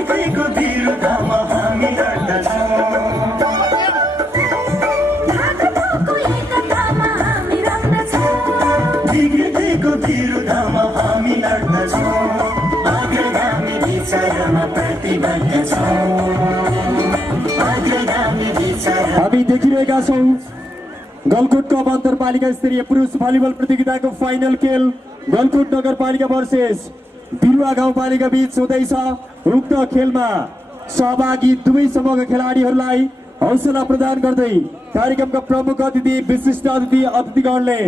बिग्रेको विरुद्धमा हामी लड्दछौँ बिग्रेको विरुद्धमा हामी लड्दछौँ अग्रगामी विचारमा प्रतिबद्ध छौँ अग्रगामी विचार हामी देखिरहेका छौँ गलकुटको अन्तरपालिका स्तरीय पुरुष भलिबल प्रतियोगिताको फाइनल खेल गलकुट नगरपालिका भर्सेस बिरुवा गाउँपालिका बीच हुँदैछ। उक्त खेलमा सहभागी दुवै समूहका खेलाडीहरूलाई हौसला प्रदान गर्दै कार्यक्रमका प्रमुख अतिथि विशिष्ट अतिथिगणले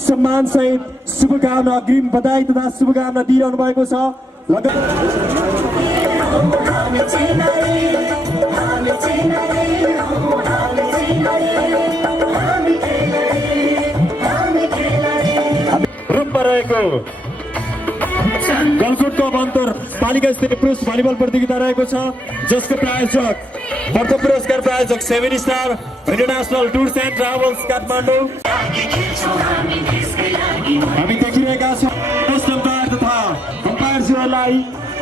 सम्मान सहित शुभकामना अग्रिम बधाई तथा शुभकामना दिइरहनु भएको छ। रूपमा रहेको गलकुटको अन्तरपालिका स्तरीय पुरुष भलिबल प्रतियोगिता रहेको छ जसको प्रायोजक प्रथम पुरस्कार प्रायोजक 7 star international tours and travels Kathmandu. हामी देखिरहेका छौँ तथा अम्पायरज्यूहरूलाई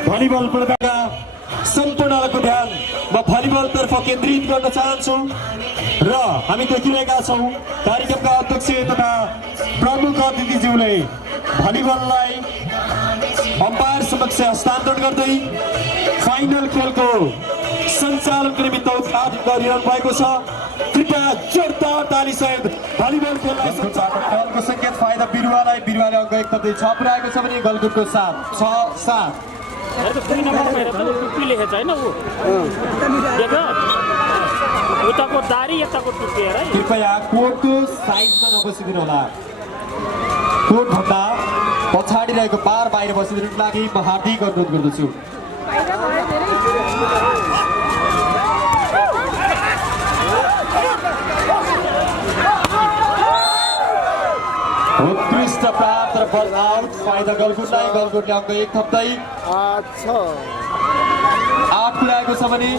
भलिबल प्रतियोगिताका सम्पूर्णको ध्यान म भलिबलतर्फ केन्द्रित गर्न चाहन्छु र हामी देखिरहेका छौँ कार्यक्रमका अध्यक्ष तथा प्रमुख अतिथिज्यूले भलिबललाई अम्पायर समक्ष हस्तान्तरण गर्दै फाइनल खेलको सञ्चालनको निमित्त उद्घाटन गरिरहनु भएको छ। कृपया जोरदार तालीसहित भलिबल खेललाई खेलको सङ्केत फाइदा बिरुवाले अङ्क 1 थप्दै 6 पुर्याएको छ भने गलकुटको 6-7 कृपया कोर्टको साइजमा नबसिदिनु होला। कोर्टभन्दा पछाडि रहेको बार बाहिर बसिदिनुको लागि म हार्दिक अनुरोध गर्दछु। उत्कृष्ट प्राप्त र बल आउट फाइदा गलकुटलाई गलकुटले अङ्क 1 थप्दै 8 पुर्याएको छ भने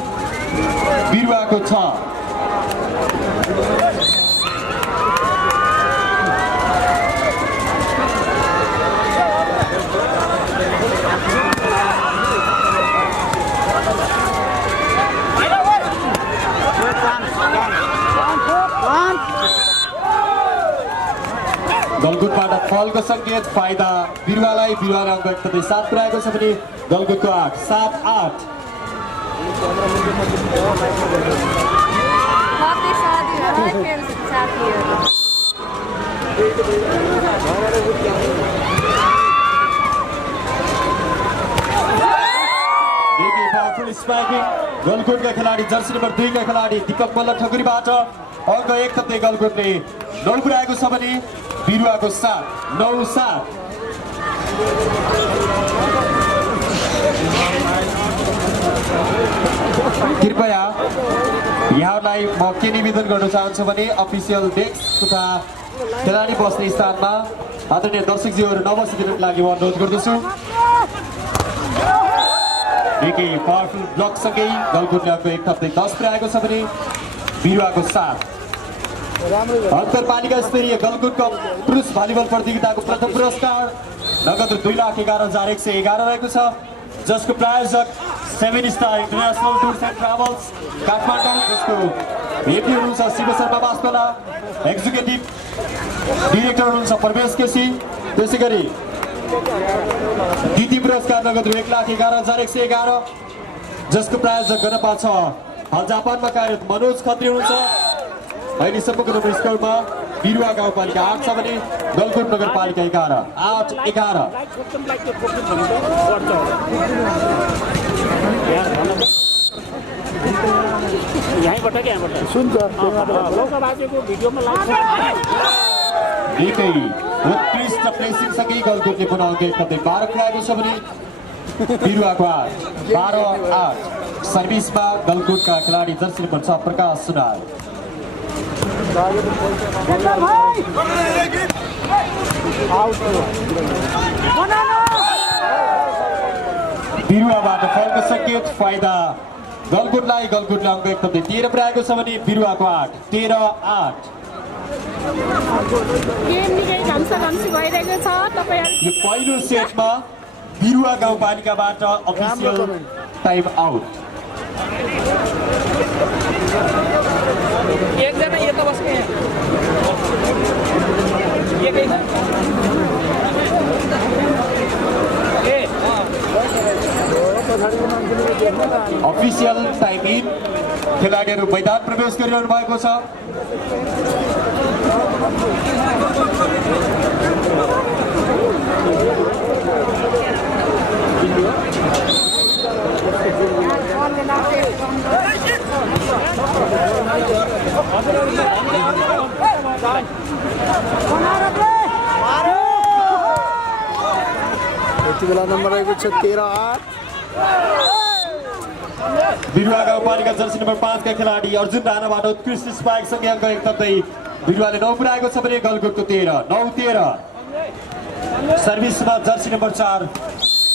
बिरुवाको 6। गलकुटबाट फलको सङ्केत फाइदा बिरुवाले अङ्क 1 थप्दै 7 पुर्याएको छ भने गलकुटको 8-7-8। गलकुटका खेलाडी जर्सी नम्बर 2 का खेलाडी दीपक मल्ल ठकुरीबाट अङ्क 1 थप्दै गलकुटले 9 पुर्याएको छ भने बिरुवाको 7-9-7। कृपया यहाँलाई म के निवेदन गर्न चाहन्छु भने अफिसियल डेस्क तथा खेलाडी बस्ने स्थानमा आदरणीय दर्शकज्यूहरू नबसिदिनुको लागि म अनुरोध गर्दछु। निकै पावरफुल ब्लकसँगै गलकुटले अङ्क 1 थप्दै 10 पुर्याएको छ भने बिरुवाको 7। अन्तरपालिका स्तरीय गलकुटको पुरुष भलिबल प्रतियोगिताको प्रथम पुरस्कार नगद 2,11,111 रहेको छ जसको प्रायोजक 7 star international tours and travels Kathmandu जसको एमडी हुनुहुन्छ शिव शर्मा वास्तोला, एक्जिक्युटिभ डिरेक्टर हुनुहुन्छ प्रवेश केसी। त्यसै गरी द्वितीय पुरस्कार नगद 1,11,111 जसको प्रायोजक गणपा 6 हाल जापानमा कार्यरत मनोज खत्री हुनुहुन्छ। अहिलेसम्मको नम्बर स्कोरमा बिरुवा गाउँपालिका 8 छ भने गलकुट नगरपालिका 11-8-11। उत्कृष्ट प्लेसिङसँगै गलकुटले पुनः अङ्क 1 थप्दै 12 पुर्याएको छ भने बिरुवाको 8-12-8। सर्भिसमा गलकुटका खेलाडी जर्सी नम्बर 6 प्रकाश सुनार। बिरुवाबाट फलको सङ्केत फाइदा गलकुटले अङ्क 1 थप्दै 13 पुर्याएको छ भने बिरुवाको 8-13-8। यो पहिलो सेटमा बिरुवा गाउँपालिकाबाट अफिसियल टाइम आउट। एक जना ये तो बस में है ये कहीं अफिसियल टाइम इन खेलाडीहरू मैदान प्रवेश गरिरहनु भएको छ। यति बेला नम्बर रहेको छ 13-8। बिरुवा गाउँपालिका जर्सी नम्बर 5 का खेलाडी अर्जुन राणाबाट उत्कृष्ट स्पाइक सँगै अङ्क एक थप्दै बिरुवाले 9 पुर्याएको छ भने गलकुटको 13-9-13। सर्भिसमा जर्सी नम्बर 4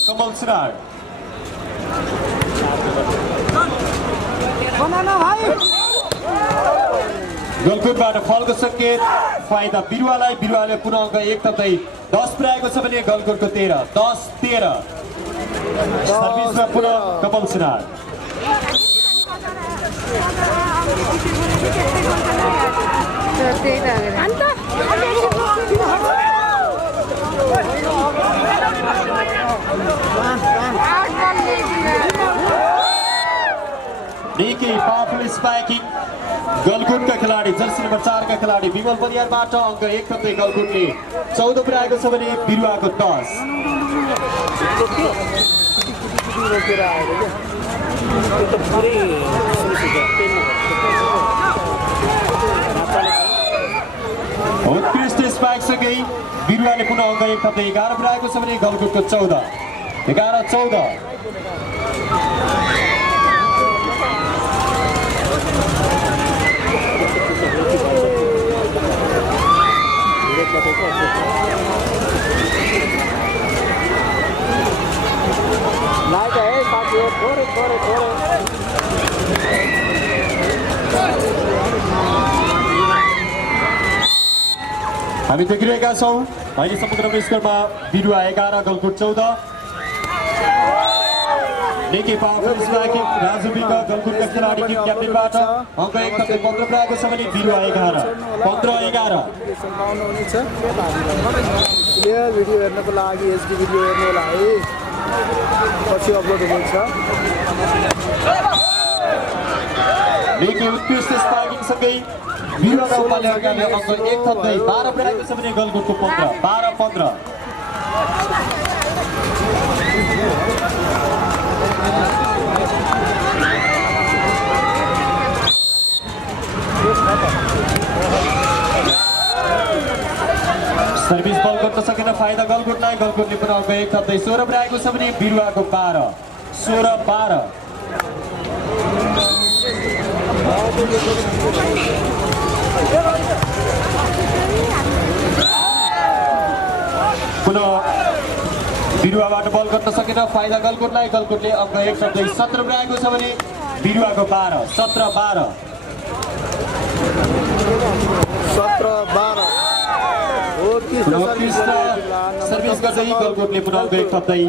कमल सुनार। गलकुटबाट फलको सङ्केत फाइदा बिरुवालाई। बिरुवाले पुनः अङ्क एक थप्दै 10 पुर्याएको छ भने गलकुटको 13-10-13। सर्भिसमा पुनः कमल सुनार। निकै पावरफुल स्पाइकिङ गलकुटका खेलाडी जर्सी नम्बर 4 का खेलाडी विमल परियारबाट अङ्क एक थप्दै गलकुटले 14 पुर्याएको छ भने बिरुवाको 10। उत्कृष्ट स्पाइक सँगै बिरुवाले पुनः अङ्क एक थप्दै 11 पुर्याएको छ भने गलकुटको 14-11-14। लाइक है साथीहरु थोरै हामी देखिरहेका छौँ अहिलेसम्मको स्कोरमा बिरुवा 11 गलकुट 14। निकै पावरफुल स्पाइकिङ राजु विक गलकुटका खेलाडी टिम क्याप्टेनबाट अङ्क एक थप्दै 15 पुर्याएको छ भने बिरुवा 11-15-11। हुनेछ क्लियर भिडियो हेर्नको लागि एचडी भिडियो हेर्नु होला है, पछि अपलोड हुनेछ। निकै उत्कृष्ट स्पाइकिङ सँगै बिरुवा गाउँपालिकाले अङ्क एक थप्दै 12 पुर्याएको छ भने गलकुटको 15-12-15। सर्भिस बल गर्न सकेन फाइदा गलकुटलाई। गलकुटले पुनः अङ्क एक थप्दै 16 पुर्याएको छ भने बिरुवाको 12-16-12। पुनः बिरुवाबाट बल गर्न सकेन फाइदा गलकुटलाई। गलकुटले अङ्क एक थप्दै 17 पुर्याएको छ भने बिरुवाको 12-17-12। 17-12 सर्भिस गर्दै गलकुटले पुनः अङ्क एक थप्दै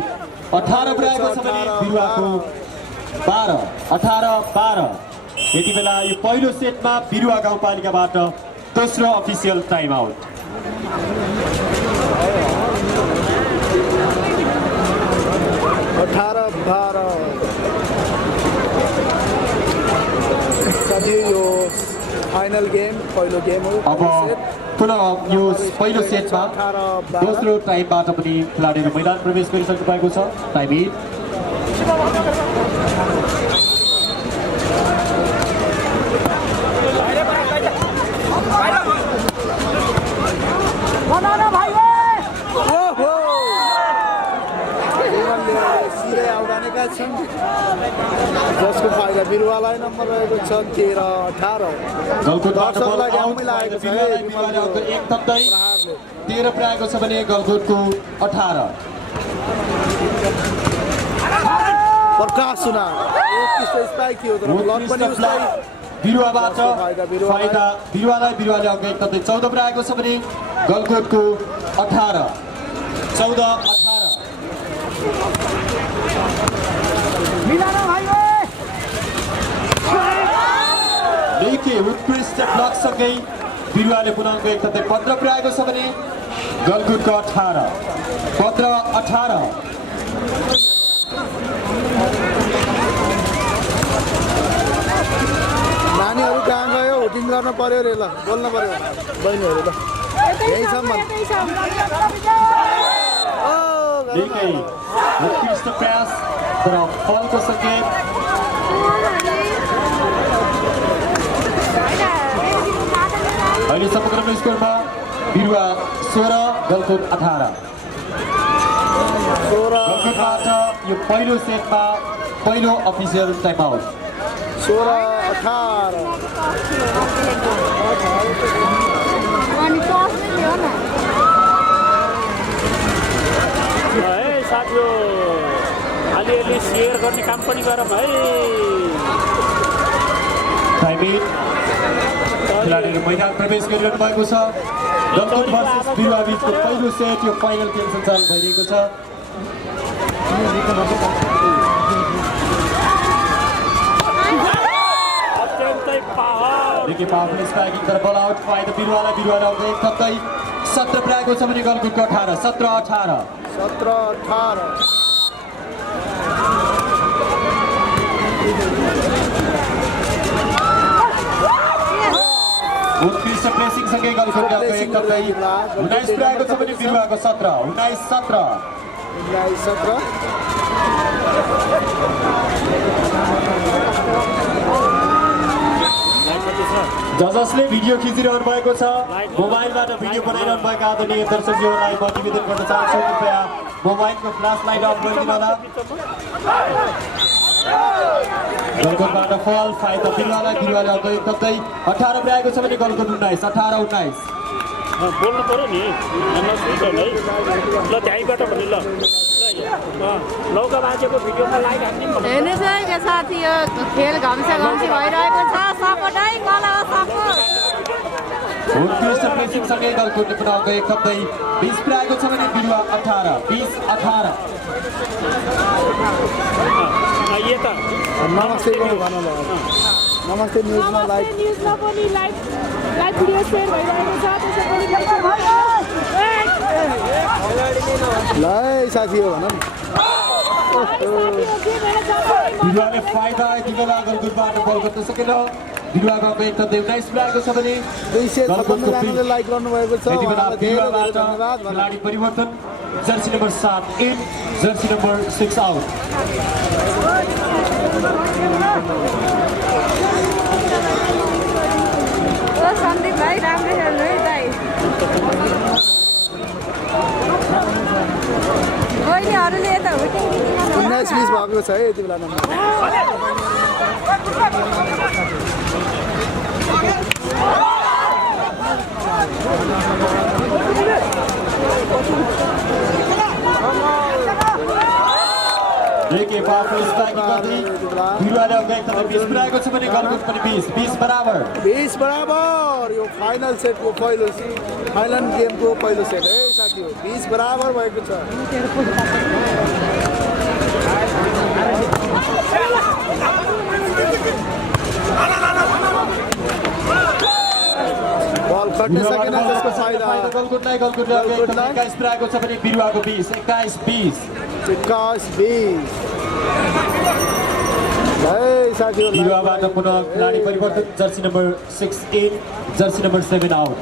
18 पुर्याएको छ भने बिरुवाको 12-18-12। यति बेला यो पहिलो सेटमा बिरुवा गाउँपालिकाबाट दोस्रो अफिसियल टाइम आउट। 18-12 साथी यो फाइनल गेम पहिलो गेम हो। अब पुनः यो पहिलो सेटमा दोस्रो टाइमबाट पनि खेलाडीहरू मैदान प्रवेश गरिसक्नु भएको छ। टाइम इन जसको फाइदा बिरुवालाई नम्बर रहेको छ 13-18। गलकुटबाट बल आउट मिलाएको छ बिरुवाले अङ्क एक थप्दै 13 पुर्याएको छ भने गलकुटको 18। प्रकाश सुनार स्पाइक थियो तर लक पनि उसलाई बिरुवाबाट फाइदा बिरुवाले अङ्क एक थप्दै 14 पुर्याएको छ भने गलकुटको 18-14-18। सँगै बिरुवाले पुनःको एक तर्फ 15 पुर्याएको छ भने गलकुटको 18 15-18 नानीहरू कहाँ गयो हुटिङ गर्न पर्यो रे ल बोल्न पर्यो बहिनीहरू ल यही छ मन निकै उत्कृष्ट प्रयास तर फलको सङ्केत अहिले समग्र स्कोरमा बिरुवा 16 गलकुट 18 गलकुटबाट यो पहिलो सेटमा पहिलो अफिसियल टाइम आउट 16-18 है साथीहरू अलिअलि सेयर गर्ने काम पनि गरौँ है खेलाडीहरू मैदान प्रवेश गरिरहनु भएको छ गलकुट भर्सेस बिरुवा बिचको पहिलो सेट यो फाइनल खेल सञ्चालन भइरहेको छ अत्यन्तै पावर निकै पावरफुल स्ट्राइकिङ तर बल आउट पाए बिरुवाले आउँदै कतै 17 पुर्याएको छ भने गलकुटको 18 17-18 17-18 उत्कृष्ट प्रेसिङ सँगै गलकुटको एक कतै 19 पुर्याएको छ भने बिरुवाको 17 19-17 जजसले भिडियो खिचिरहनु भएको छ मोबाइलबाट भिडियो बनाइरहनु भएका आदरणीय दर्शकहरूलाई म निवेदन गर्न चाहन्छु कृपया मोबाइलको फ्ल्यास लाइट अफ गरिदिनु होला गलकुटबाट फल फाइदा बिरुवालाई कतै 18 पुर्याएको छ भने गलकुट 19 18-19 बोल्नु पऱ्यो नि नसुन है ल त्यहीँबाट भने ल लौका बाँचेको भिडियोमा लाइक हान्दिनु हेर्नुहोस् है क्या साथी यो खेल घम्से भइरहेको छ सपोर्ट है कला सपोर्ट उत्कृष्ट प्रेसिङ सँगै गलकुटले पुनः एक कतै 20 पुर्याएको छ भने बिरुवा 18 20-18 यता नमस्ते भन ल नमस्ते न्युजमा लाइभ न्युजमा पनि लाइभ भिडियो सेयर भइरहेको छ त्यसै पनि ल है साथी हो भन बिरुवाले फाइदा यति बेला गलकुटबाट बल गर्न सकेन बिरुवाको एक तर्फ 19 पुर्याएको छ भने 256 जनाले लाइक गर्नुभएको छ यति बेला उहाँलाई धेरै धेरै बिरुवाबाट धन्यवाद भन खेलाडी परिवर्तन jersey number 7 in jersey number 6 out Sandeep भाइ राम्रो खेल्नु है दाइ बहिनीहरूले यता हुटिङ 19-20 भएको छ है यति बेला नम्बर देखिए पावरफुल स्ट्राइकिङ गर्दै बिरुवाले अघि एक तर्फ 20 पुर्याएको छ भने गलकुट पनि 20 बराबर 20 बराबर यो फाइनल सेटको पहिलो फाइनल गेमको पहिलो सेट है साथी हो 20 बराबर भएको छ बल कट्न सकेन त्यसको फाइदा गलकुटले अघि एक तर्फ 21 पुर्याएको छ भने बिरुवाको 20 21-20 21-20 है साथी बिरुवाबाट पुनः खेलाडी परिवर्तन jersey number 6 in jersey number 7 out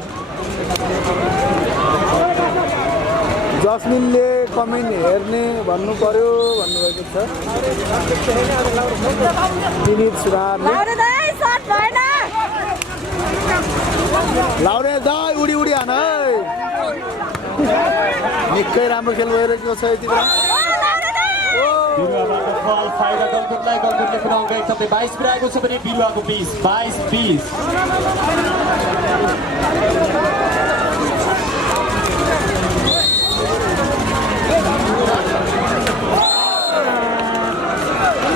जस्मिनले कमेन्ट हेर्ने भन्नु पर्यो भन्नुभएको छ दिलीप सुरारले लाउने दाइ उडी उडी हान है निकै राम्रो खेल भइरहेको छ यति बेला बिरुवाबाट फल फाइदा गलकुटले पुनः एक तर्फ 22 पुर्याएको छ भने बिरुवाको 20 22-20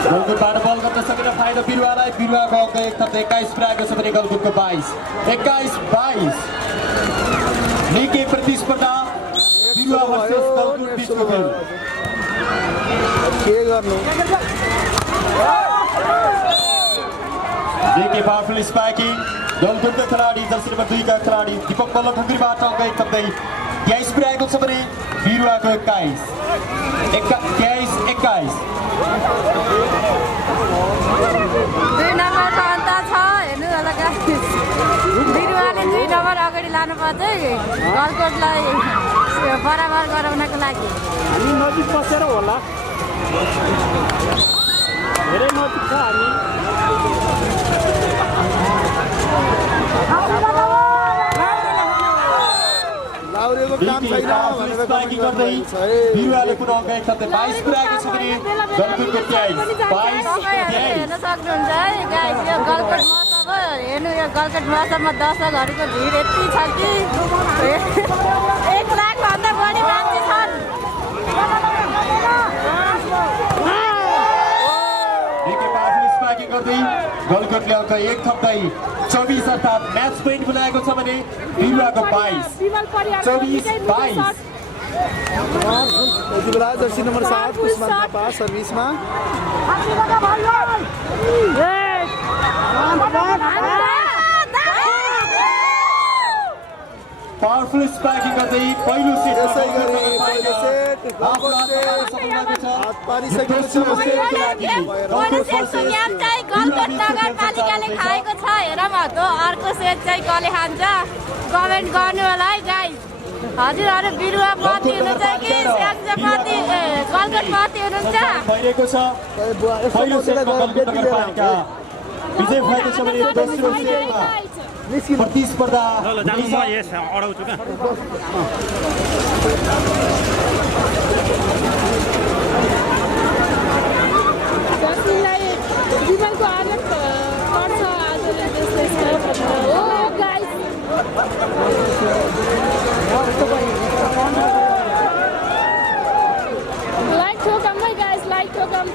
गलकुटबाट बल गर्न सकेन फाइदा बिरुवाको अघि एक तर्फ 21 पुर्याएको छ भने गलकुटको 22 21-22 निकै प्रतिस्पर्धा बिरुवा भर्सेस गलकुट बिचको खेल के गर्नु देखिए पावरफुल स्पाइकिङ दलगुटका खेलाडी जर्सी नम्बर 2 का खेलाडी दीपक मल्ल ढुङ्ग्रीबाट अङ्क एक थप्दै 23 पुर्याएको छ भने बिरुवाको 21 दुई नम्बरको अन्त छ हेर्नु होला गाइस बिरुवाले 2 नम्बर अगाडि लानुपर्छ गलकोटलाई बराबर गराउनको लागि हामी नजिक बसेर होला धेरै नजिक छ हामी लाउरेको काम छैन भनेर स्पाइकिङ गर्दै बिरुवाले पुनः अङ्क एक थप्दै 22 पुर्याएको छ भने दलगुटको 23 हेर्न सक्नुहुन्छ है गाइस यो गलकोट महोत्सव हेर्नु यो गलकोट महोत्सवमा दर्शकहरूको भिड यति छ कि 1 लाख भन्दा बढी मान्छे छन् स्पाइकिङ गर्दै गलकोटले अङ्क एक थप्दै 24 अर्थात् म्याच पोइन्ट बनाएको छ भने बिरुवाको 22 यति बेला जर्सी नम्बर 7 कुसमान थापा सर्भिसमा पावरफुल स्पाइकिङ गर्दै पहिलो सेट यसै गरी पहिलो सेट गलकोटले हात पारिसकेको छ पहिलो सेटको म्याच चाहिँ गलकोट नगरपालिकाले खाएको छ हेर महतो अर्को सेट चाहिँ कसले खान्छ कमेन्ट गर्नु होला है गाइस हजुरहरू बिरुवा पति हुनुहुन्छ कि स्याङ्जापति गलकोट पति हुनुहुन्छ भइरहेको छ पहिलो सेटमा गलकोट नगरपालिका विजय भएको छ भने दोस्रो सेटमा प्रतिस्पर्धा अडाउँछु क्या जीवनको आनन्द पर्छ आजले त्यसले हो गाइस लाइक ठोकम है गाइस लाइक ठोकम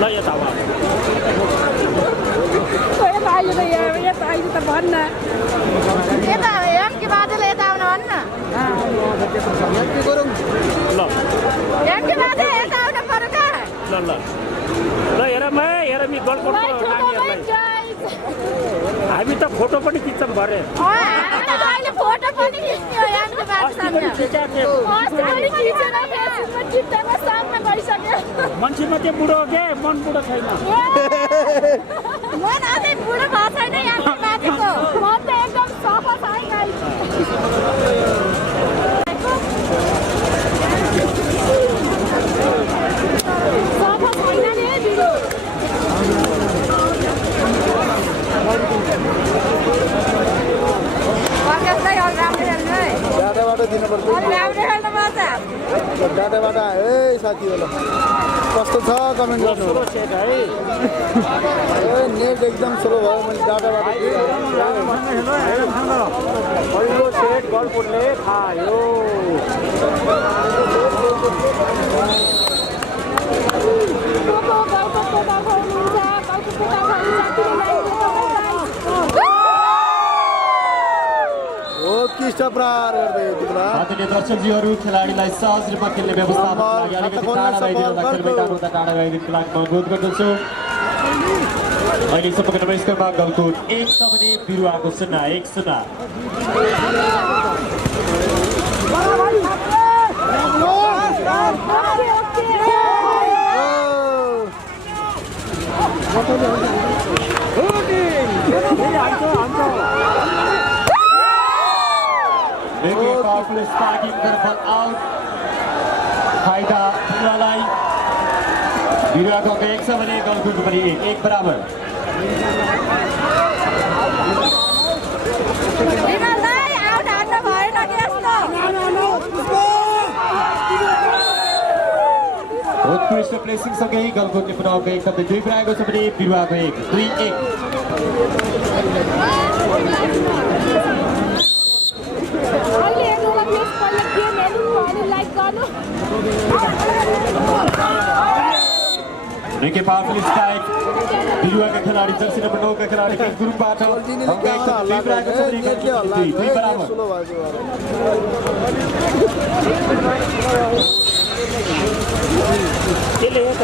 ल यता अब अहिले त यता अहिले त भन्न यता हेम कि बाजेले यता आउनु भन्न ल हेम कि बाजे यता आउनु पर्यो का ल ल ल हेर मी गलकोटको नानीहरूलाई हामी त फोटो पनि खिच्छौँ भरे हामी त अहिले फोटो पनि खिच्ने हो हेम कि बाजेसँग मान्छे मात्रै बुढो के मन बुढो छैन मन अझै बुढो भएको छैन हेम कि बाजेको म त एकदम सफा छ है गाइस सफा छैन नि बिरो पकेटलाई राम्रो हेर्नु है डाटाबाट दिनुपर्छ राम्रो हेर्नु पर्छ डाटाबाट है साथीहरू कस्तो छ कमेन्ट गर्नु ठुलो सेट है नेट एकदम स्लो भयो मैले डाटाबाट पहिलो सेट गलकोटले खायो हो किष्ट प्रहार गर्दै यति बेला आदरणीय दर्शकजीहरू खेलाडीलाई सहज रूपमा खेल्ने व्यवस्थापनको लागि अलिकति टाढा भइदिनु खेल मैदानभन्दा टाढा भइदिनुको लागि म अनुरोध गर्दछु अहिलेसम्मको नमस्कारमा गलकोट 1 छ भने बिरुवाको 0-1 पावरफुल स्पाइकिङ बल आउट फाइदा बिरुवालाई बिरुवाको अङ्क 1 छ भने गलकोटको पनि 1 बराबर बिरुवालाई आउट हान्न भएन कि यस्तो उत्कृष्ट प्लेसिङ सँगै गलकोटले पुनः अङ्क 1 थप्दै 2 पुर्याएको छ भने बिरुवाको 1 2-1 अलि हेर्नुलाई प्लिज पहिला गेम हेर्नु अनि लाइक गर्नु निकै पावरफुल स्ट्राइक बिरुवाका खेलाडी जर्सी नम्बर 9 का खेलाडी ग्रुपबाट अङ्क 1 थप्दै 2 पुर्याएको छ भने गलकोटको 2 बराबर स्लो भएको त्यसले हेर्छ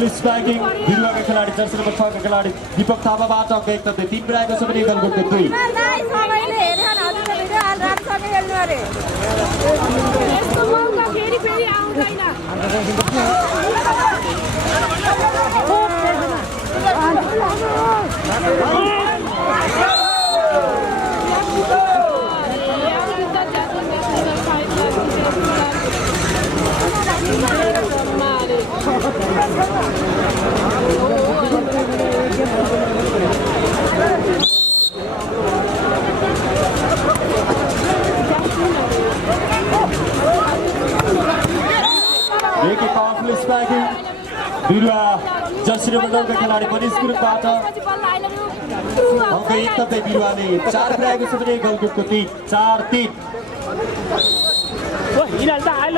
पावरफुल स्ट्राइकिङ बिरुवाका खेलाडी जर्सी नम्बर 6 का खेलाडी दीपक थापाबाट अङ्क 1 तथा 3 पुर्याएको छ भने गलकुटको 2 यस्तो मौका फेरि फेरि आउँदैन एक पावरफुल स्ट्राइकिङ बिरुवा जर्सी नम्बर 9 का खेलाडी मनिष गुरुङबाट अङ्क 1 तथा बिरुवाले 4 पुर्याएको छ भने गलकुटको 3 4-3 यिनीहरू त आई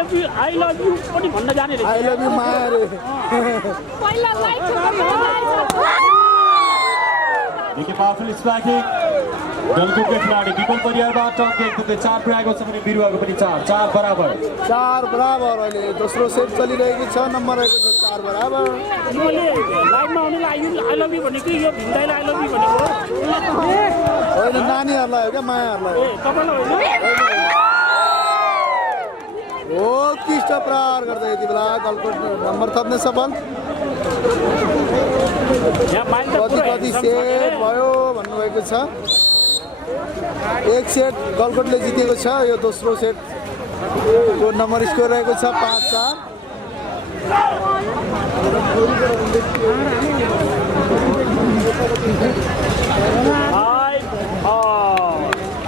लभ यू पनि भन्न जाने रहेछ आई लभ यू माया रे पहिला लाइक देखि पावरफुल स्ट्राइकिङ गलकुटको खेलाडी विपुल परियारबाट अङ्क 1 तथा 4 पुर्याएको छ भने बिरुवाको पनि 4 बराबर 4 बराबर अहिले दोस्रो सेट चलिरहेको छ नम्बर रहेको छ 4 बराबर मैले लाइभमा आउनुलाई आई लभ यू भनेको यो भिन्दाइलाई आई लभ यू भनेको होइन नानीहरूलाई हो क्या मायाहरूलाई ए तपाईँलाई होइन हो उत्कृष्ट प्रहार गर्दै यति बेला गलकुट नम्बर थप्ने सफल यहाँ माइल त कति कति सेट भयो भन्नुभएको छ एक सेट गलकुटले जितेको छ यो दोस्रो सेट को नम्बर स्कोर रहेको छ 5-4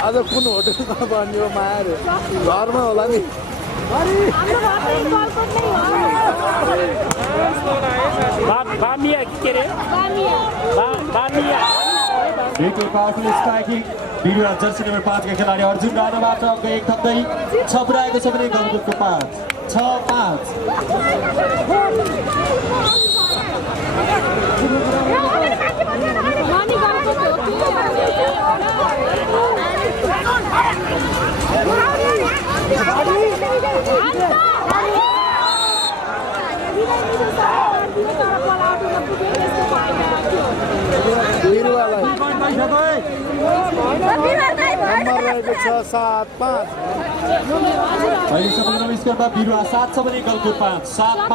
आज कुन होटलमा बन्यो माया रे घरमा होला नि बामिया के रे बामिया एक पावरफुल स्ट्राइकिङ बिरुवा जर्सी नम्बर 5 का खेलाडी अर्जुन राणाबाट अङ्क 1 थप्दै 6 पुर्याएको छ भने गलकुटको बिरुवालाई नम्बर रहेको छ 7-5 अहिलेसम्म स्कोरमा बिरुवा 7 छ भने गलकुट 5 7-5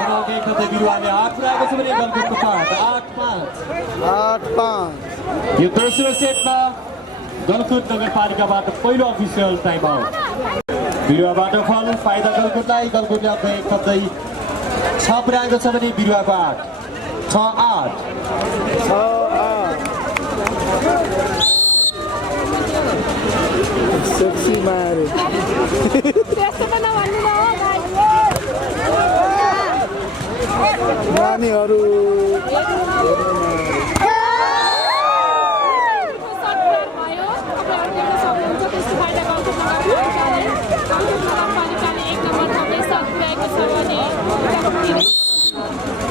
अङ्क 1 तथा बिरुवाले 8 पुर्याएको छ भने गलकुटको 8-5 यो दोस्रो सेटमा गलकुट नगरपालिकाबाट पहिलो अफिसियल टाइम आउट बिरुवाबाट फल फाइदा गलकुटलाई गलकुटले अङ्क 1 थप्दै 6 पुर्याएको छ भने बिरुवाको 8 सेक्सी माया रे नानीहरू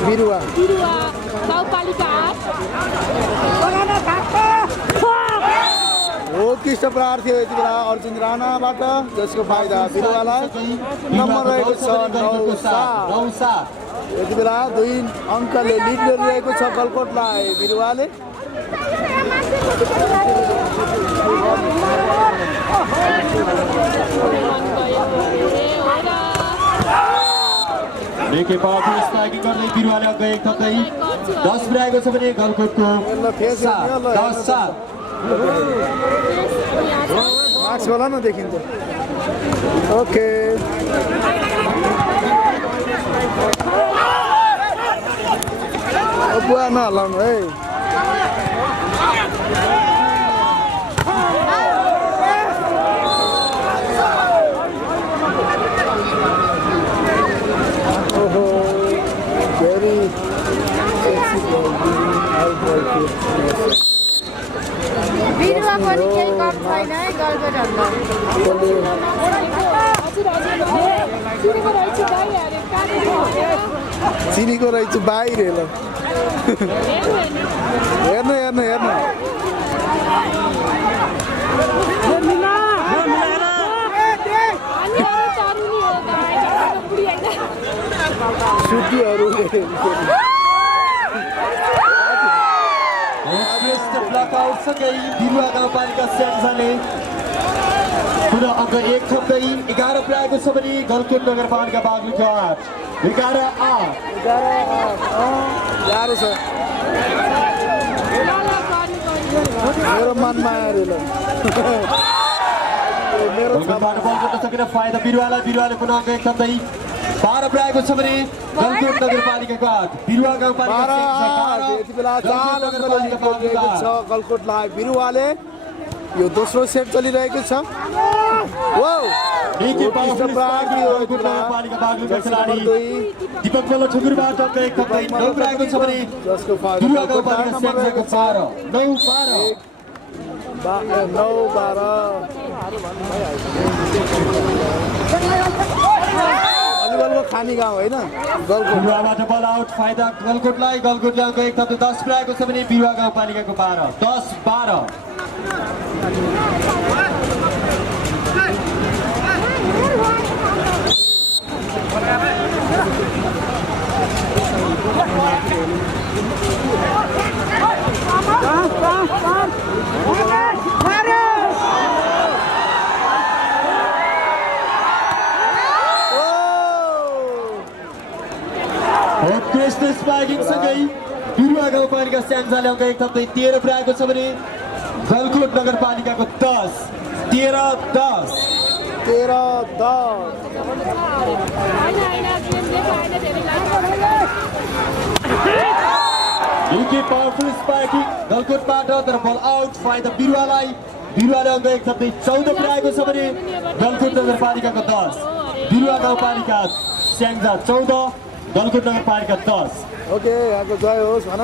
बिरुवा गाउँपालिका उत्कृष्ट प्रहार थियो यति बेला अर्जुन राणाबाट जसको फाइदा बिरुवालाई नम्बर रहेको छ 9-7 यति बेला 2 अङ्कले लिड गरिरहेको छ गलकोटलाई बिरुवाले लेके पावरफुल स्ट्राइकिङ गर्दै बिरुवाले अङ्क 1 थप्दै 10 पुर्याएको छ भने गलकुटको 10-7 मार्क्स होला न देखिन्छ ओके बुवा नहलाउनु है ओहो भेरी बिरुवा पनि केही कम छैन है गलकुटभन्दा चिनीको रहेछ बाहिर हेर्नु हेर्नु हेर्नु हेर्नु अनि सुटीहरू उत्कृष्ट ब्लकआउटसँगै बिरुवा गाउँपालिका स्याङ्जाले पुनः अङ्क 1 थप्दै 11 पुर्याएको छ भने गलकुट नगरपालिका बागलुङको 8 11-8 गाह्रो छ मेरो मनमा आयो मेरो गलकुटबाट बल गर्न सकेन फाइदा बिरुवालाई पुनः अङ्क 1 थप्दै 12 पुर्याएको छ भने गलकुट नगरपालिकाको 8 बिरुवा गाउँपालिका यति बेला 4 अङ्कले लिड गरिरहेको छ गलकोटलाई बिरुवाले यो दोस्रो सेट चलिरहेको छ दीपक मल्ल ठुकुरबाट अङ्क 1 थप्दै 9 पुर्याएको छ भने जसको बिरुवा गाउँपालिका स्याङ्जाको भलिबलको खानी गाउँ होइन गलकोट बिरुवाबाट बल आउट फाइदा गलकोटले अङ्क 1 थप्दै 10 पुर्याएको छ भने बिरुवा गाउँपालिकाको 12 10-12 उत्कृष्ट स्पाइकिङसँगै बिरुवा गाउँपालिका स्याङ्जाले अङ्क 1 थप्दै 13 पुर्याएको छ भने गलकुट नगरपालिकाको 10 13-10 निकै पावरफुल स्पाइकिङ गलकुटबाट तर बल आउट फाइदा बिरुवाले अङ्क 1 थप्दै 14 पुर्याएको छ भने गलकुट नगरपालिकाको 10 बिरुवा गाउँपालिका स्याङ्जा 14 गलकुट नगरपालिका 10 ओके यहाँको जय होस् भन न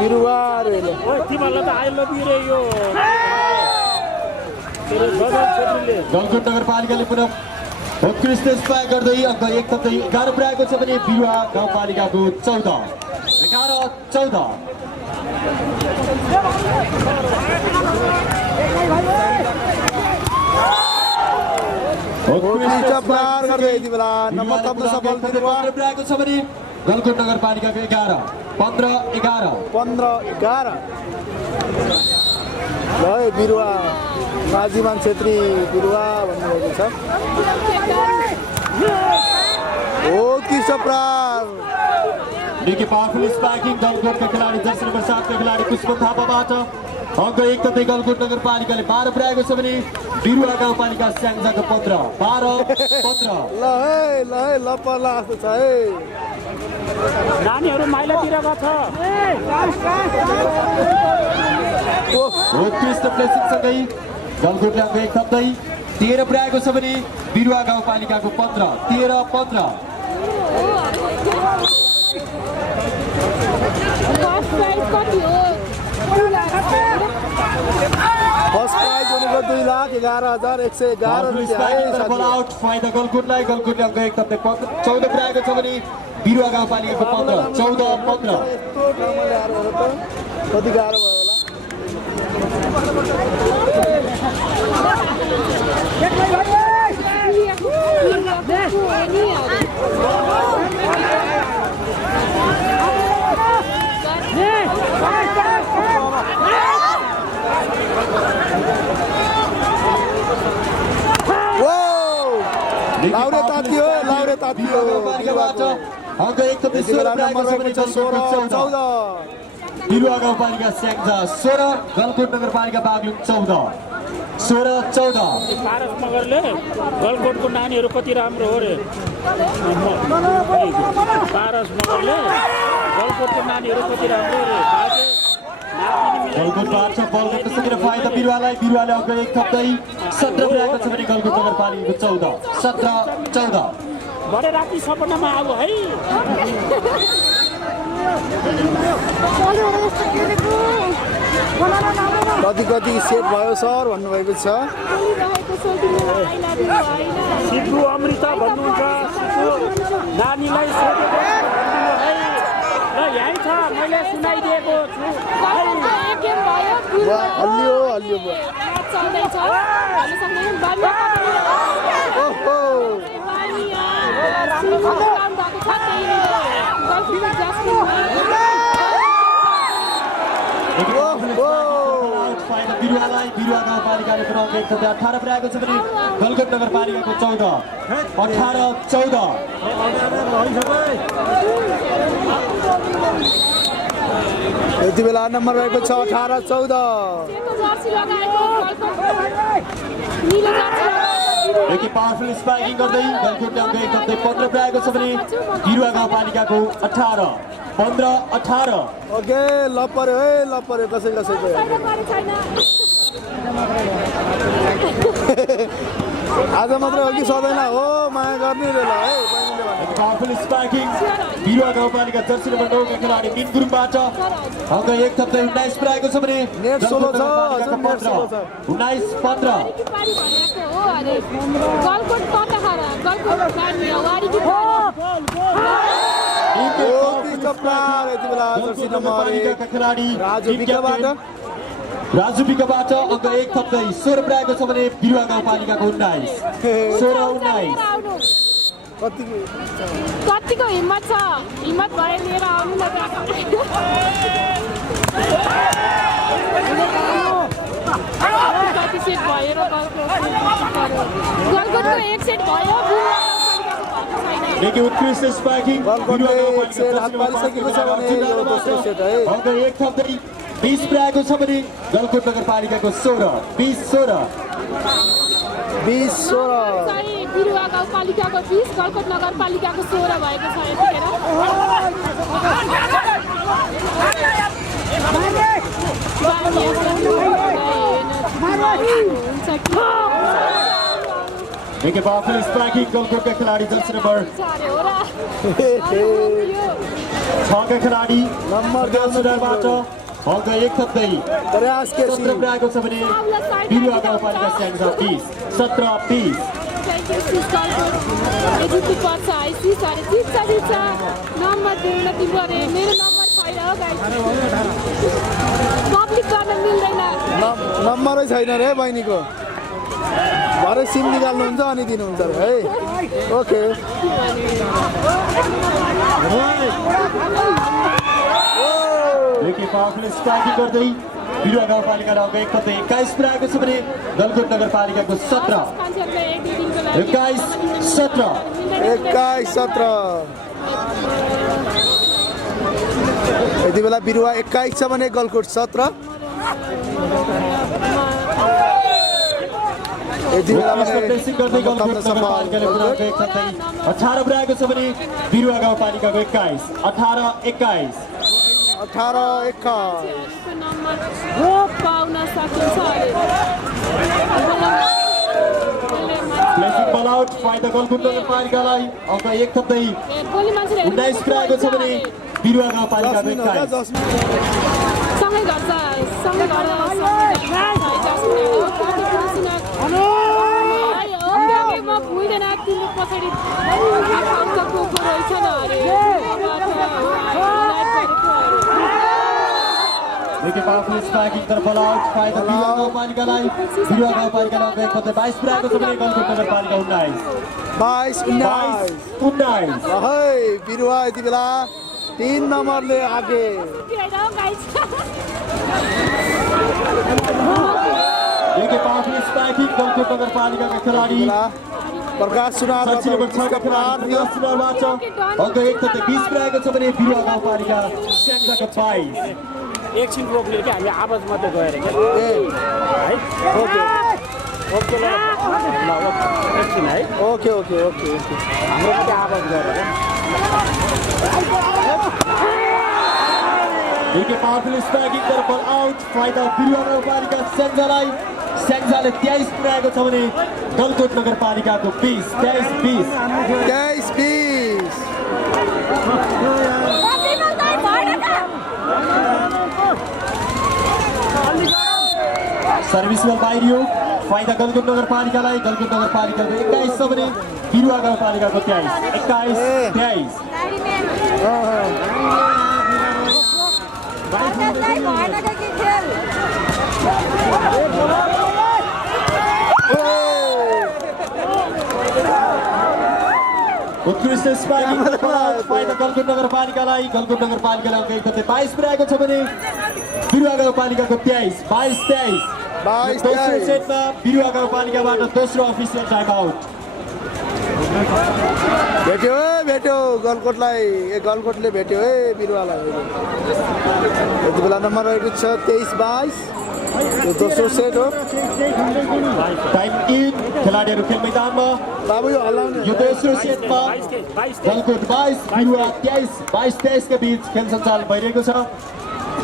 बिरुवा तिमीहरूलाई त आई लभ यु रे यो गलकुट नगरपालिकाले पुनः उत्कृष्ट स्पाइक गर्दै अङ्क 1 थप्दै 11 पुर्याएको छ भने बिरुवा गाउँपालिकाको 14 11-14 प्रहार गर्दै यति बेला नम्बर थप्न सफल बिरुवा पुर्याएको छ भने गलकुट नगरपालिकाको 11 15-11 15-11 ल है बिरुवा माझीमान छेत्री बिरुवा भन्नुभएको छ हो कि प्रहार निकै पावरफुल स्पाइकिङ गलकुटका खेलाडी जर्सी नम्बर 7 का खेलाडी पुष्पन थापाबाट अङ्क 1 थप्दै गलकुट नगरपालिकाले 12 पुर्याएको छ भने बिरुवा गाउँपालिका स्याङ्जाको 15 ल है लपला जस्तो छ है नानीहरू माइलातिर गछ उत्कृष्ट प्लेसिङसँगै गलकुटले अङ्क 1 थप्दै 13 पुर्याएको छ भने बिरुवा गाउँपालिकाको 15 13-15 फर्स्ट प्राइज भनेको 2,11,111 रुपियाँ बल आउट फाइदा गलकुटले अङ्क 1 थप्दै 14 पुर्याएको छ भने बिरुवा गाउँपालिकाको 15 14-15 यस्तो ठाउँमा ल्याएर हो त कति गाह्रो भयो होला लाउरे तातियो अङ्क 1 थप्दै 16 पुर्याएको छ भने 14 बिरुवा गाउँपालिका स्याङ्जा 16 गलकुट नगरपालिका बागलुङ 14 16-14 पारस मगरले गलकोटको नानीहरू कति राम्रो हो रे पारस मगरले गलकोटको नानीहरू कति राम्रो हो रे गलकुटबाट बल गर्न सकेन फाइदा बिरुवाले अङ्क 1 थप्दै 17 पुर्याएको छ भने गलकुट नगरपालिकाको 14 भरे राति सपनामा आयो है कति सेट भयो सर भन्नुभएको छ सिद्धु अमृता भन्नुहुन्छ नानीलाई सोधेको है र यहीँ छ मैले सुनाइदिएको छु हल्लियो चल्दैछ भन्न सक्दैन बारीमा ओहो बारीमा काम भएको छ त्यही गल्फिनको जास्मिनमा फाइदा बिरुवालाई बिरुवा गाउँपालिकाले पुऱ्याउने एक थप्दै 18 पुर्याएको छ भने गलकुट नगरपालिकाको 14 यति बेला नम्बर रहेको छ 18-14 सेतो जर्सी लगाएको नीलो जर्सी लगाएको एकी पावरफुल स्पाइकिङ गर्दै गलकुट नगरको एक थप्दै 15 पुर्याएको छ भने बिरुवा गाउँपालिकाको 15 ओके लपऱ्यो कसै कसैको आज मात्रै हो कि सधैँ हो माया गर्ने रे ल है बहिनीले भने पावरफुल स्पाइकिङ बिरुवा गाउँपालिका जर्सी नम्बर 9 का खेलाडी मिन गुरुङबाट अङ्क एक थप्दै 19 पुर्याएको छ भने नेट 16 छ हजुर नेट 16 छ 19-15 पारी भनेको हो अरे गलकोट कटहरा गलकोट गाडी वारीकी यति बेला जर्सी नम्बर 1 खेलाडी राजु बिकाबाट अङ्क एक थप्दै 16 पुर्याएको छ भने बिरुवा गाउँपालिकाको 19 कतिको हिम्मत छ हिम्मत भए लिएर आउनु न कति सेट भयो र गलकोटको एक सेट भयो देखि उत्कृष्ट स्पाइकिङ गलकोटले एक सेट हात पारिसकेको छ भने यो दोस्रो सेट है अङ्क एक थप्दै 20 पुर्याएको छ भने गलकुट नगरपालिकाको 16 बिरुवा गाउँपालिकाको 20 गलकोट नगरपालिकाको 16 भएको छ यतिखेर देखि पावरफुल स्पाइकिङ गलकुटका खेलाडी जर्सी नम्बर 6 का खेलाडी नम्बर 10 अङ्क एक थप्दै प्रयास के 17 पुर्याएको छ भने बिरुवा गाउँपालिका स्याङ्जा 17-20 पर्छ आइसिस अरे जित्छ नम्बर दिउन तिम्रो अरे मेरो नम्बर छैन हो गाइस पब्लिक गर्न मिल्दैन नम्बरै छैन रे बहिनीको भरे सिम निकाल्नुहुन्छ अनि दिनुहुन्छ है ओके देखि पावरफुल स्पाइकिङ गर्दै बिरुवा गाउँपालिकाले अङ्क एक थप्दै 21 पुर्याएको छ भने गलकुट नगरपालिकाको 17 यति बेला बिरुवा 21 छ भने गलकुट 17 यति बेला गर्दै गलकुट नगरपालिकाले पुऱ्याएको एक थप्दै 18 पुर्याएको छ भने बिरुवा गाउँपालिकाको 21 18-21 पाउन सकिन्छ प्लेसिङ बल आउट फाइदा गलकुट नगरपालिकालाई अङ्क एक थप्दै 19 पुर्याएको छ भने बिरुवा गाउँपालिकाको 21 सँगै म भुइँदैन तिम्रो पछाडि अङ्कको रहेछ न देखि पावरफुल स्पाइकिङ तर्फ बल आउट फाइदा बिरुवा गाउँपालिकालाई बिरुवा गाउँपालिकाले अङ्क एक थप्दै 22 पुर्याएको छ भने गलकुट नगरपालिका 19 है बिरुवा यति बेला 3 नम्बरले आगे देखि पावरफुल स्पाइकिङ गलकुट नगरपालिकाका खेलाडी प्रकाश सुनार जर्सी नम्बर 6 का खेलाडी सुनारबाट अङ्क एक थप्दै 20 पुर्याएको छ भने बिरुवा गाउँपालिका स्याङ्जाको 22 एकछिन रोक्ने कि हामी आवाज मात्रै गएर क्या एकछिन है ओके हाम्रो मात्रै आवाज गएर देखि पावरफुल स्पाइकिङ तर्फ बल आउट फाइदा बिरुवा गाउँपालिका स्याङ्जाले 23 पुर्याएको छ भने गलकुट नगरपालिकाको 23-20 सर्भिस बल बाहिरियो फाइदा गलकुट नगरपालिकालाई गलकुट नगरपालिकाको 21 छ भने बिरुवा गाउँपालिकाको 23 21 उत्कृष्ट स्पाइकिङ फाइदा गलकुट नगरपालिकालाई। गलकुट नगरपालिकाले अङ्क एक थप्दै 22 पुर्याएको छ भने बिरुवा गाउँपालिकाको 23 22-23 दोस्रो सेटमा बिरुवा गाउँपालिकाबाट दोस्रो अफिसियल टाइम आउट। भेट्यो गलकोटलाई। गलकोटले भेट्यो है बिरुवालाई। यति बेला नम्बर रहेको छ 23-22। यो दोस्रो सेट हो। टाइम इन खेलाडीहरू खेल मैदानमा। बाबु यो हल्लाउने यो दोस्रो सेटमा गलकुट 22 बिरुवा 23 22-23 का बीच खेल सञ्चालन भइरहेको छ।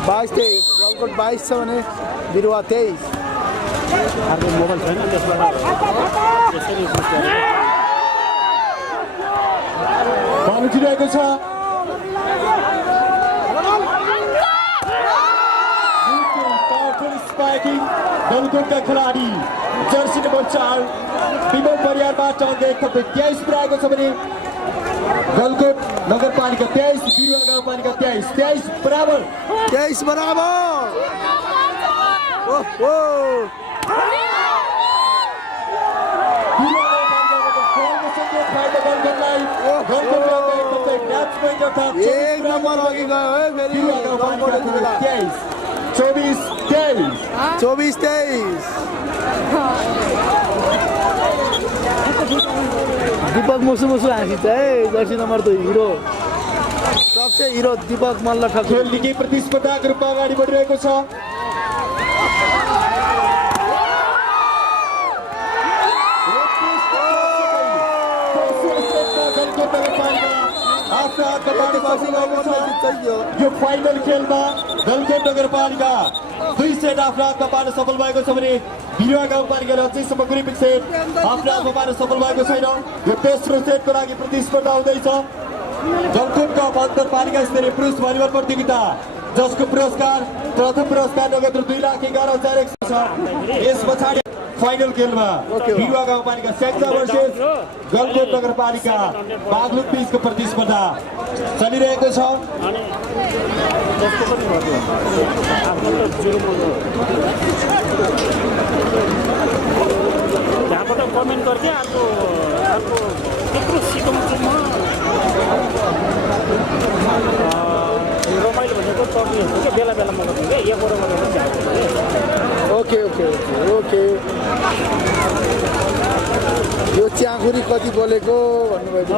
22-23 गलकोट 22 छ भने बिरुवा 23। अर्को मोबाइल छैन त्यसबाट यसरी बल उठिरहेको छ। स्पाइकिङ गलकुटका खेलाडी जर्सी नम्बर 4 विमल परियारबाट अङ्क एक थप्दै 23 पुर्याएको छ भने गलकुट नगरपालिका 23 बिरुवा गाउँपालिका 23 बराबर। 23 बराबर। ओहो एक नम्बर अघि गयो है फेरि। 24-23 दीपक मुसु हाँसिन्छ है। जर्सी नम्बर 2 हिरो सबसे हिरो दीपक मल्ल ठक्कर। खेल निकै प्रतिस्पर्धाको रूपमा अगाडि बढिरहेको छ। यो फाइनल खेलमा गलकुट नगरपालिका 2 सेट आफ्नो हातमा पार्न सफल भएको छ भने बिरुवा गाउँपालिकाले अझैसम्म कुनै पनि सेट आफ्नो हातमा पार्न सफल भएको छैन। यो तेस्रो सेटको लागि प्रतिस्पर्धा हुँदैछ। गलकुटका अन्तरपालिका स्तरीय पुरुष भलिबल प्रतियोगिता जसको पुरस्कार प्रथम पुरस्कार नगद रु 2,11,100 छ। यस पछाडि फाइनल खेलमा बिरुवा गाउँपालिका स्याङ्जा भर्सेस गलकुट नगरपालिका बागलुङ बीचको प्रतिस्पर्धा चलिरहेको छ। अनि जस्तो पनि भयो आफ्नो त जिरो त्यहाँबाट कमेन्ट गर्थेँ। अर्को त्यत्रो सिकाउँछु म रमाइलो भनेको चर्नी हुन्छ क्या बेला बेलामा गर्छु क्या एक बराबर ओके ओके ओके ओके। यो च्याखुरी कति बोलेको भन्नुभएको छ।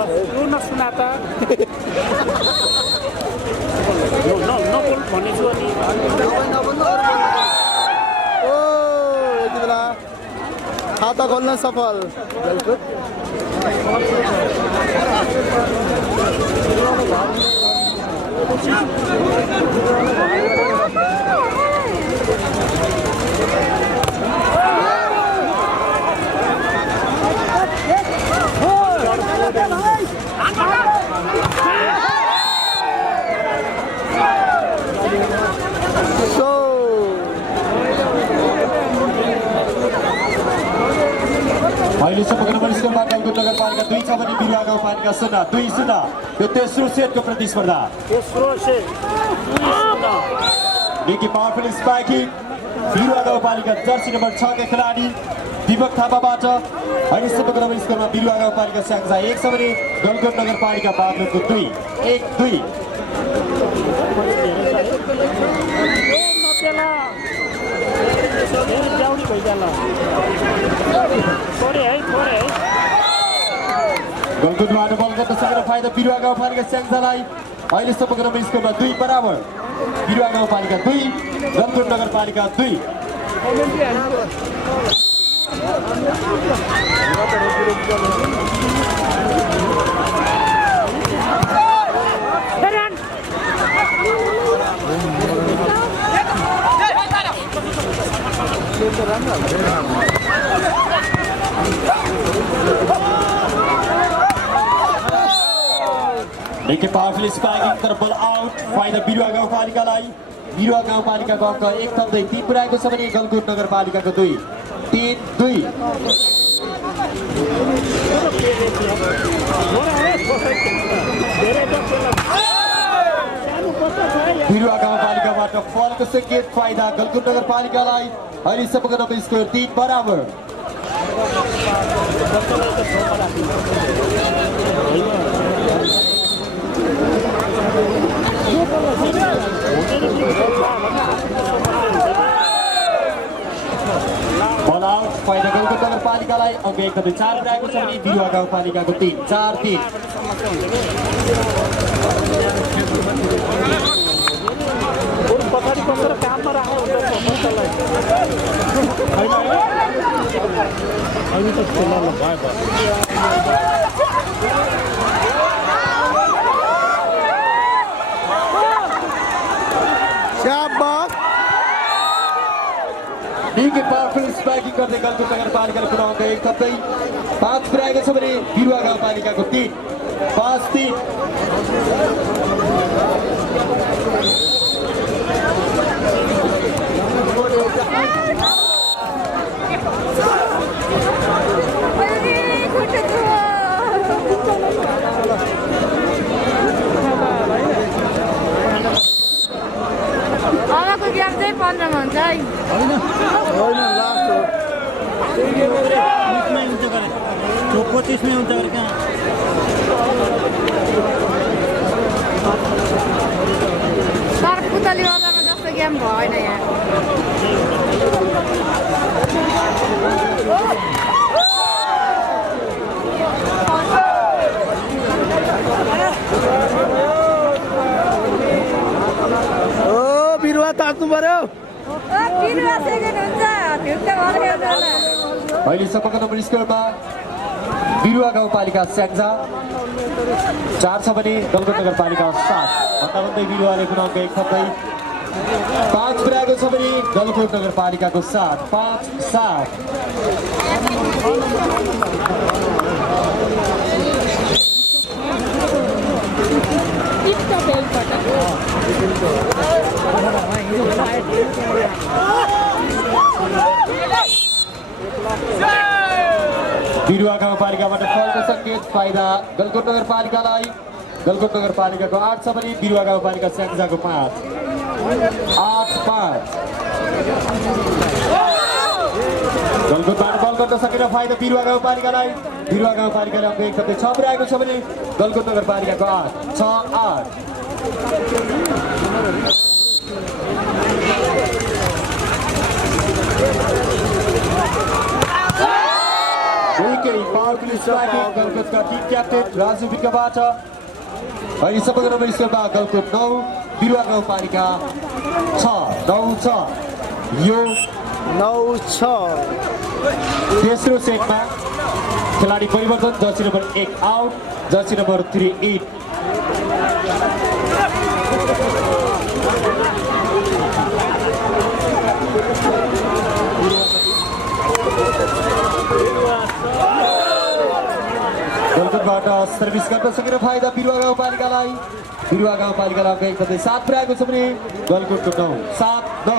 नसुना त नबोल भनेछु अनि ओ यति बेला खाता खोल्न सफल गलकुट। अहिलेसम्म नम्बर स्कोरमा गलकुट नगरपालिका 2 छ भने बिरुवा गाउँपालिका 2-0। यो तेस्रो सेटको प्रतिस्पर्धा। तेस्रो सेट निकै पावरफुल स्पाइकिङ बिरुवा गाउँपालिका जर्सी नम्बर 6 का खेलाडी दीपक थापाबाट अहिलेसम्मको नम्बर स्कोरमा बिरुवा गाउँपालिका स्याङ्जा 1 छ भने गलकुट नगरपालिका बागलुङको 2-1-2। गलकुटबाट बल गर्न सक्ने फाइदा बिरुवा गाउँपालिका स्याङ्जालाई। अहिलेसम्मको नम्बर स्कोरमा 2 बराबर। बिरुवा गाउँपालिका 2 गलकुट नगरपालिका 2। निकै पावरफुल स्पाइकिङ तर बल आउट फाइदा बिरुवा गाउँपालिकालाई। बिरुवा गाउँपालिकाको अङ्क 1 थप्दै 3 पुर्याएको छ भने गलकुट नगरपालिकाको 2-3-2। बिरुवा गाउँपालिकाबाट फलको सङ्केत फाइदा गलकुट नगरपालिकालाई। अहिलेसम्मको नम्बर स्कोर 3 बराबर। होइन गाउँपालिकालाई अङ्क 1 तथा 4 पुर्याएको छ भने बिरुवा गाउँपालिकाको 3 4-3 पछाडि बसेर काममा राख्नुहुन्छ फसललाई अहिले त खोला भयो शाबाश निकै पावरफुल स्ट्राइकिङ गर्दै गलकुट नगरपालिकाले पुनः अङ्क 1 थप्दै 5 पुर्याएको छ भने बिरुवा गाउँपालिकाको 3 5-3 अबको गेम चाहिँ 15 मा हुन्छ है होइन लास्ट हो 25 में हुन्छ अरे कहाँ तर पुतली बजारमा जस्तो गेम भएन यहाँ ओ बिरुवा तात्नु पर्यो बिरुवा सेकेन्ड हुन्छ ढुक्क भएर हेर्नु अहिलेसम्मको नम्बर स्कोरमा बिरुवा गाउँपालिका स्याङ्जा 4 छ भने गलकुट नगरपालिका 7 भन्दा भन्दै बिरुवाले पुनः अङ्क 1 थप्दै 5 पुर्याएको छ भने गलकुट नगरपालिकाको 7 5-7 बिरुवा गाउँपालिकाबाट फलको सङ्केत फाइदा गलकुट नगरपालिकालाई गलकुट नगरपालिकाको 8 छ भने बिरुवा गाउँपालिका स्याङ्जाको 5 8-5 गलकुटबाट बल गर्न सकेन फाइदा बिरुवा गाउँपालिकालाई बिरुवा गाउँपालिकाले अङ्क 1 थप्दै 6 पुर्याएको छ भने गलकुट नगरपालिकाको 8 6-8 निकै पावरफुल स्ट्राइकिङ गलकुटका टिम क्याप्टेन राजु विकबाट अहिले सबैको नम्बर स्कोरमा गलकुट 9 बिरुवा गाउँपालिका 6 यो 9-6 तेस्रो सेटमा खेलाडी परिवर्तन jersey number 1 out jersey number 3 in गलकुटबाट सर्भिस गर्न सकेन फाइदा बिरुवा गाउँपालिकालाई बिरुवा गाउँपालिकालाई अङ्क 1 तथा 7 पुर्याएको छ भने गलकुटको 9 7-9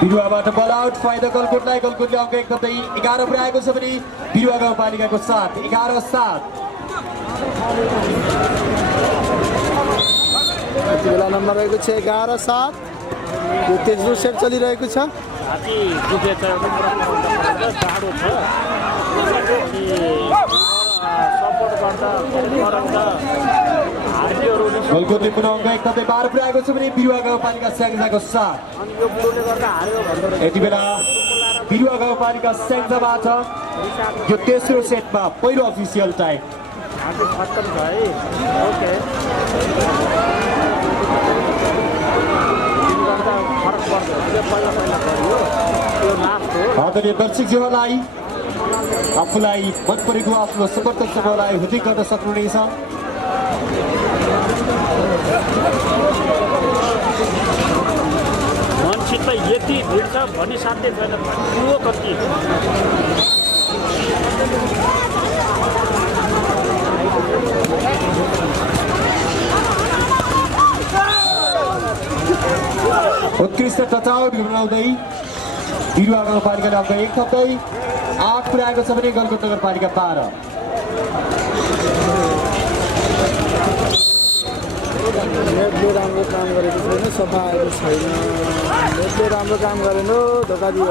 बिरुवाबाट बल आउट फाइदा गलकुटलाई गलकुटले अङ्क 1 थप्दै 11 पुर्याएको छ भने बिरुवा गाउँपालिकाको 7 11-7 यति बेला नम्बर रहेको छ 11-7 यो तेस्रो सेट चलिरहेको छ हात्ती दुखेछ टाढो छ सपोर्ट गर्दा गराउँदा हार्टीहरू गलकुटले पुनः अङ्क 1 थप्दै 12 पुर्याएको छ भने बिरुवा गाउँपालिका स्याङ्जाको 7 अनि यो कुरोले गर्दा हार्यो भन्दो रहेछ यति बेला बिरुवा गाउँपालिका स्याङ्जाबाट यो तेस्रो सेटमा पहिलो अफिसियल टाइम हार्टी खत्तम छ है ओके गर्दा फरक पर्छ यो पहिला गर्यो यो लास्ट हो आदरणीय दर्शकज्यूहरूलाई आफूलाई मन परेको आफ्नो समर्थक समूहलाई हुँदै गर्न सक्नुहुनेछ मान्छे सिटमा यति भिड छ भन्ने साध्य छैन ठुलो कति उत्कृष्ट टचआउट बनाउँदै बिरुवा गाउँपालिकाले अङ्क 1 थप्दै 8 पुर्याएको छ भने गलकुट नगरपालिका 12। नेटले राम्रो काम गरेको छैन, सफा आएको छैन। नेटले राम्रो काम गरेन, धोका दियो।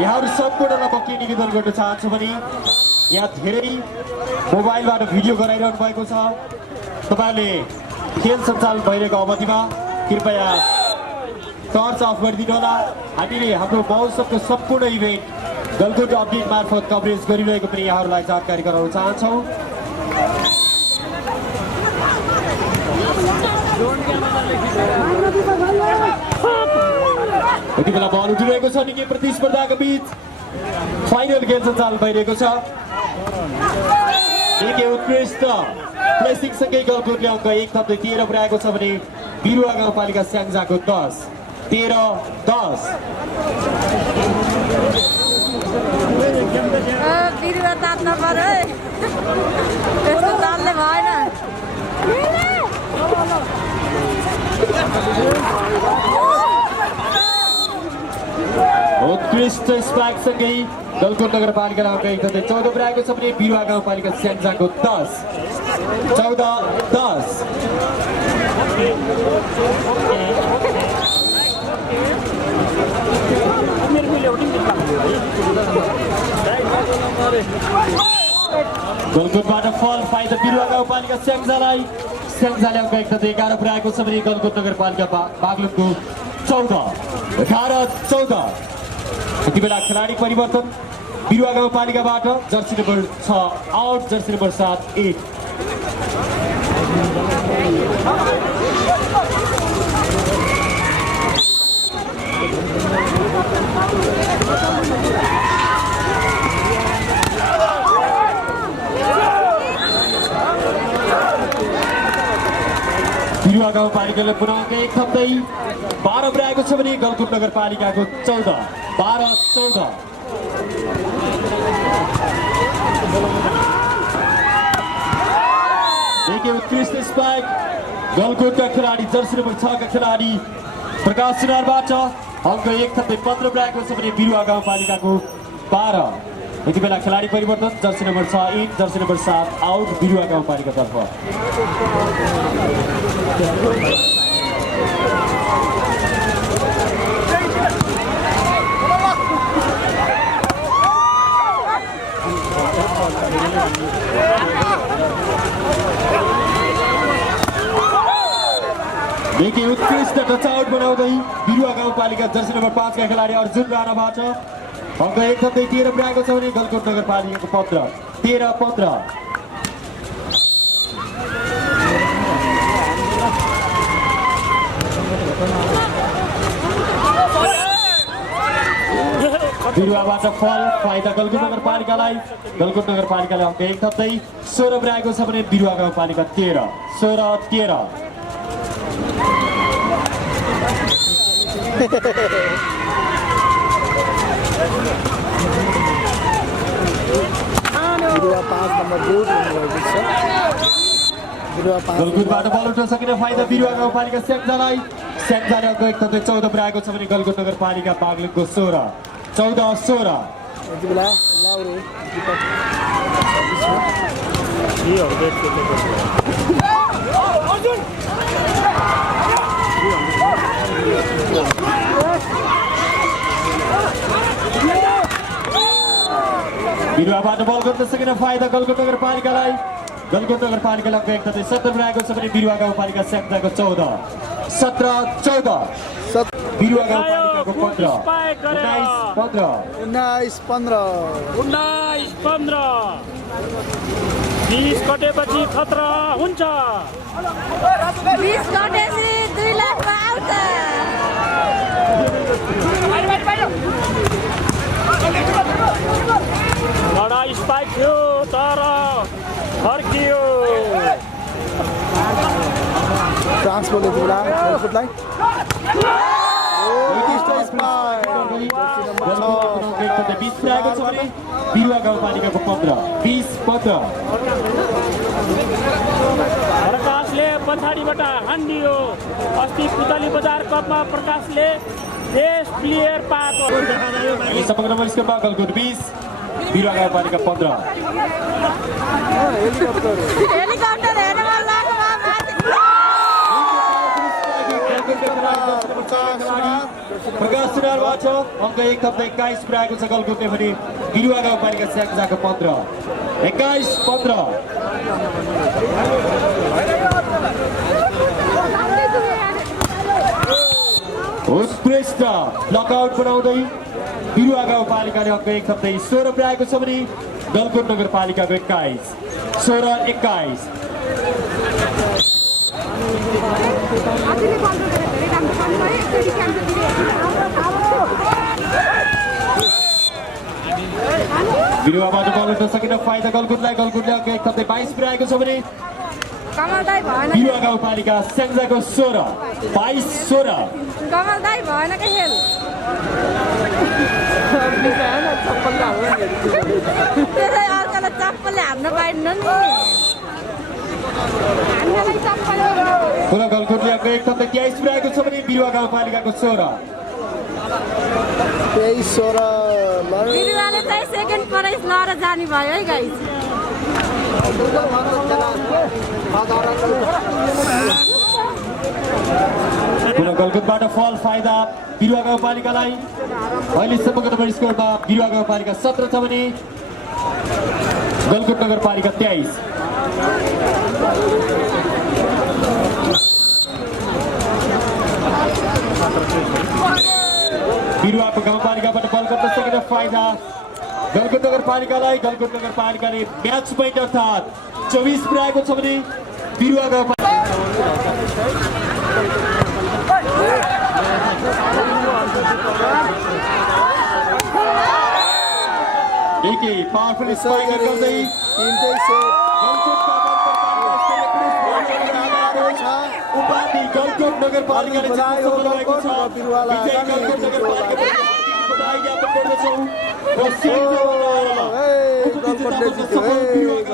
यहाँहरू सम्पूर्णलाई म के निवेदन गर्न चाहन्छु भने यहाँ धेरै मोबाइलबाट भिडियो गराइरहनु भएको छ। तपाईँहरूले खेल सञ्चालन भइरहेको अवधिमा कृपया टर्च अफ गरिदिनु होला। हामीले हाम्रो महोत्सवको सम्पूर्ण इभेन्ट गलकुट अपडेट मार्फत कभरेज गरिरहेको पनि यहाँहरूलाई जानकारी गराउन चाहन्छौँ। यति बेला बल उठिरहेको छ निकै प्रतिस्पर्धाको बीच फाइनल खेल सञ्चालन भइरहेको छ। निकै उत्कृष्ट प्लेसिङसँगै गलकुटले अङ्क 1 थप्दै 13 पुर्याएको छ भने बिरुवा गाउँपालिका स्याङ्जाको 10 13-10। बिरुवा तात्न पर्यो है यस्तो तान्ने भएन। उत्कृष्ट स्पाइकसँगै गलकुट नगरपालिकाले अङ्क 1 थप्दै 14 पुर्याएको छ भने बिरुवा गाउँपालिका स्याङ्जाको 10 14-10। गलकुटबाट फल फाइदा बिरुवा गाउँपालिका स्याङ्जालाई। स्याङ्जाले अङ्क 1 थप्दै 11 पुर्याएको छ भने गलकुट नगरपालिका बागलुङको 14-11-14। यति बेला खेलाडी परिवर्तन बिरुवा गाउँपालिकाबाट jersey number 6 out, jersey number 7 8। बिरुवा गाउँपालिकाले पुनः अङ्क 1 थप्दै 12 पुर्याएको छ भने गलकुट नगरपालिकाको 14 12-14। देखिए उत्कृष्ट स्पाइक गलकुटका खेलाडी जर्सी नम्बर 6 का खेलाडी प्रकाश सुनारबाट अङ्क 1 थप्दै 15 पुर्याएको छ भने बिरुवा गाउँपालिकाको 12। यति बेला खेलाडी परिवर्तन jersey number 6 in, jersey number 7 out बिरुवा गाउँपालिकातर्फ। देखिए उत्कृष्ट टचआउट बनाउँदै बिरुवा गाउँपालिका जर्सी नम्बर 5 का खेलाडी अर्जुन राणाबाट अङ्क 1 थप्दै 13 पुर्याएको छ भने गलकुट नगरपालिकाको 15 13-15। बिरुवाबाट फल फाइदा गलकुट नगरपालिकालाई। गलकुट नगरपालिकाले अङ्क 1 थप्दै 16 पुर्याएको छ भने बिरुवा गाउँपालिका 13 16-13। बिरुवा 5 नम्बर 2 हुनुभएको छ। बिरुवा 5 गलकुटबाट बल उठाउन सकिने फाइदा बिरुवा गाउँपालिका स्याङ्जालाई। स्याङ्जाले अङ्क 1 थप्दै 14 पुर्याएको छ भने गलकुट नगरपालिका बागलुङको 16 14-16। यति बेला लाउरे बिरुवाबाट बल गर्न सकिने फाइदा गलकुट नगरपालिकालाई। गलकुट नगरपालिकाले अङ्क 1 थप्दै 17 पुर्याएको छ भने बिरुवा गाउँपालिका स्याङ्जाको 14 17-14। बिरुवा गाउँपालिकाको 15 19-15 20 कटेपछि खतरा हुन्छ। 20 कटेपछि 2 लाखमा आउँछ। लडाई स्पाइक थियो तर यसमा यति बेला गलकुटलाई बिरुवा गाउँपालिकाको 15 प्रकाशले पछाडिबाट हान्दियो। अस्ति पुतली बजार कपमा प्रकाशले बेस्ट प्लेयर पाएको। समग्र स्कोरमा गलकुट 20 बिरुवा गाउँपालिका 15। हेलिकप्टर हेर्न मन लाग्यो प्रकाश सुनार भएको छ। अङ्क 1 थप्दा 21 पुऱ्याएको छ गलकुटले भने बिरुवा गाउँपालिका स्याङ्जाको 15 21-15। उत्कृष्ट लकआउट बनाउँदै बिरुवा गाउँपालिकाले अङ्क 1 थप्दै 16 पुऱ्याएको छ भने गलकुट नगरपालिकाको 21 16-21। बिरुवाबाट बल उठ्न सकेन फाइदा गलकुटलाई। गलकुटले अङ्क 1 थप्दै 22 पुऱ्याएको छ भने कमलदाई भएन बिरुवा गाउँपालिका स्याङ्जाको 16-22-16। कमलदाई भएन के खेल त्यसै अर्कालाई चप्पलले हान्न पाइन्न नि। हामीलाई चप्पल पुनः गलकुटले अङ्क 1 थप्दै 23 पुऱ्याएको छ भने बिरुवा गाउँपालिकाको 16 23-16 बिरुवाले चाहिँ सेकेन्ड प्राइज लिएर जाने भयो है गाइस। पुनः गलकुटबाट फल फाइदा बिरुवा गाउँपालिकालाई। अहिलेसम्मको नम्बर स्कोरमा बिरुवा गाउँपालिका 17 छ भने गलकुट नगरपालिका 23। बिरुवाको गाउँपालिकाबाट बल गर्न सकेन फाइदा गलकुट नगरपालिकालाई। गलकुट नगरपालिकाले म्याच पोइन्ट अर्थात् 24 पुऱ्याएको छ भने बिरुवा गाउँपालिका एकै पावरफुल स्ट्राइकर गर्दै तीनटै सेट उपाधि गलकुट नगरपालिकाले जित्न सफल भएको छ। बिरुवालाई विजय गलकुट नगरपालिकाले बधाई ज्ञापन गर्दछौँ र सेन्टर बनाएर गलकुटले जित्यो।